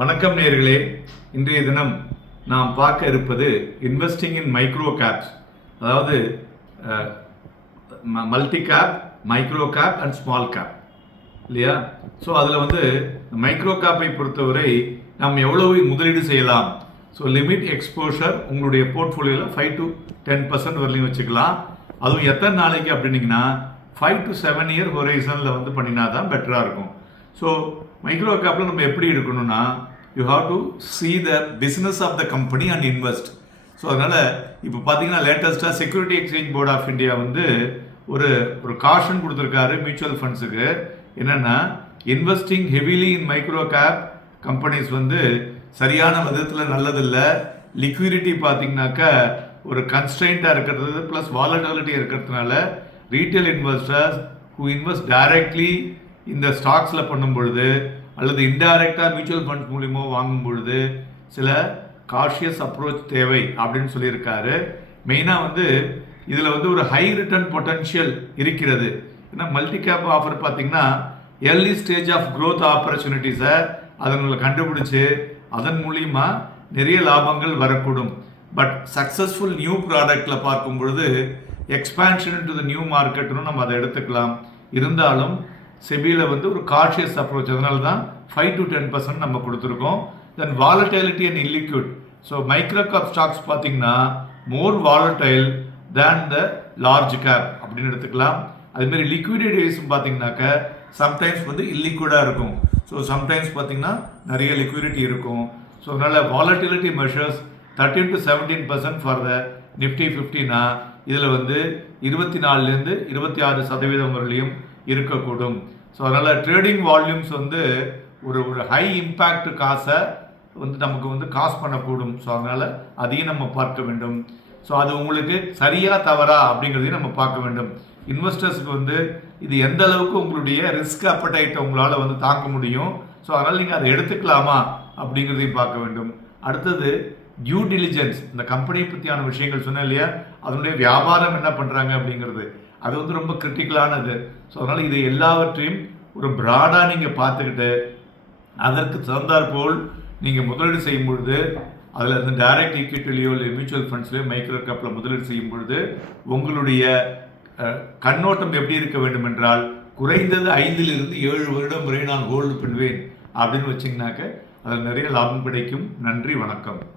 வணக்கம் நேயர்களே, இன்றைய தினம் நாம் பார்க்க இருப்பது இன்வெஸ்டிங் இன் மைக்ரோ கேப்ஸ், அதாவது multi cap, micro gap and small cap இல்லையா. ஸோ அதில் மைக்ரோ கேப்பை பொறுத்தவரை நாம் எவ்வளவு முதலீடு செய்யலாம். ஸோ லிமிட் எக்ஸ்போஷர் உங்களுடைய போர்ட்ஃபோலியோவில் 5 to 10% வரலையும் வச்சுக்கலாம். அதுவும் எத்தனை நாளைக்கு அப்படின்னீங்கன்னா 5 to 7 year ஹொரைசனில் பண்ணினா தான் பெட்டராக இருக்கும். ஸோ மைக்ரோ கேப்பில் நம்ம எப்படி இருக்கணும்னா, you have to see the business of the company and invest. So அதனால் இப்போ பார்த்தீங்கன்னா லேட்டஸ்ட்டாக security exchange board of India ஒரு காஷன் கொடுத்துருக்காரு மியூச்சுவல் ஃபண்ட்ஸுக்கு. என்னென்னா, investing heavily in micro cap companies சரியான விதத்தில் நல்லதில்லை. லிக்விடிட்டி பார்த்தீங்கன்னாக்கா ஒரு கன்ஸ்ட்ரெயின்ட்டாக இருக்கிறது ப்ளஸ் வாலட்டிலிட்டி இருக்கிறதுனால retail investors who invest directly இந்த ஸ்டாக்ஸில் பண்ணும் பொழுது அல்லது இன்டைரக்டாக மியூச்சுவல் ஃபண்ட்ஸ் மூலிமா வாங்கும் பொழுது சில காஷியஸ் அப்ரோச் தேவை அப்படின்னு சொல்லியிருக்காரு. மெயினாக இதில் ஒரு ஹை ரிட்டர்ன் பொட்டன்ஷியல் இருக்கிறது. ஏன்னா மல்டி கேப் ஆஃபர் பார்த்தீங்கன்னா ஏர்லி ஸ்டேஜ் ஆஃப் க்ரோத் ஆப்பர்ச்சுனிட்டிஸை அதங்களை கண்டுபிடிச்சி அதன் மூலிமா நிறைய லாபங்கள் வரக்கூடும். பட் சக்ஸஸ்ஃபுல் நியூ ப்ராடக்டில் பார்க்கும் பொழுது எக்ஸ்பேன்ஷன் டு த நியூ மார்க்கெட்னு நம்ம அதை எடுத்துக்கலாம். இருந்தாலும் செபியில் ஒரு காஷியஸ் அப்ரோச், அதனால தான் 5 to 10% நம்ம கொடுத்துருக்கோம். Then volatility and illiquid. So micro cap stocks பார்த்தீங்கன்னா more volatile than the large cap அப்படின்னு எடுத்துக்கலாம். அதுமாரி லிக்விடிட்டிஸும் பார்த்தீங்கன்னாக்க சம்டைம்ஸ் இல்லிக்விடாக இருக்கும். ஸோ சம்டைம்ஸ் பார்த்தீங்கன்னா நிறைய லிக்விடிட்டி இருக்கும். ஸோ அதனால் volatility measures 13 to 17% for the Nifty 50னா இதில் 24லேருந்து 26% வரலையும் இருக்கக்கூடும். ஸோ அதனால் ட்ரேடிங் வால்யூம்ஸ் ஒரு ஹை இம்பேக்ட் காசை நமக்கு காசு பண்ணக்கூடும். ஸோ அதனால் அதையும் நம்ம பார்க்க வேண்டும். ஸோ அது உங்களுக்கு சரியாக தவறா அப்படிங்கிறதையும் நம்ம பார்க்க வேண்டும். இன்வெஸ்டர்ஸுக்கு இது எந்த அளவுக்கு உங்களுடைய ரிஸ்க் அப்படைட்டை உங்களால் தாங்க முடியும். ஸோ அதனால் நீங்கள் அதை எடுத்துக்கலாமா அப்படிங்கிறதையும் பார்க்க வேண்டும். அடுத்தது டியூ டிலிஜென்ஸ். இந்த கம்பெனியை பற்றியான விஷயங்கள் சொன்னேன் இல்லையா, அதனுடைய வியாபாரம் என்ன பண்ணுறாங்க அப்படிங்கிறது அது ரொம்ப கிரிட்டிக்கலானது. ஸோ அதனால் இது எல்லாவற்றையும் ஒரு ப்ராடாக நீங்கள் பார்த்துக்கிட்டு அதற்கு தகுந்தாற்போல் நீங்கள் முதலீடு செய்யும் பொழுது அதில் டைரக்ட் ஈக்விட்டிலையோ இல்லை மியூச்சுவல் ஃபண்ட்ஸ்லையோ மைக்ரோ கேப்பில் முதலீடு செய்யும் பொழுது உங்களுடைய கண்ணோட்டம் எப்படி இருக்க வேண்டும் என்றால், குறைந்தது 5 to 7 வருடம் வரை நான் ஹோல்டு பண்ணுவேன் அப்படின்னு வச்சிங்கனாக்க அதில் நிறைய லாபம் கிடைக்கும். நன்றி, வணக்கம்.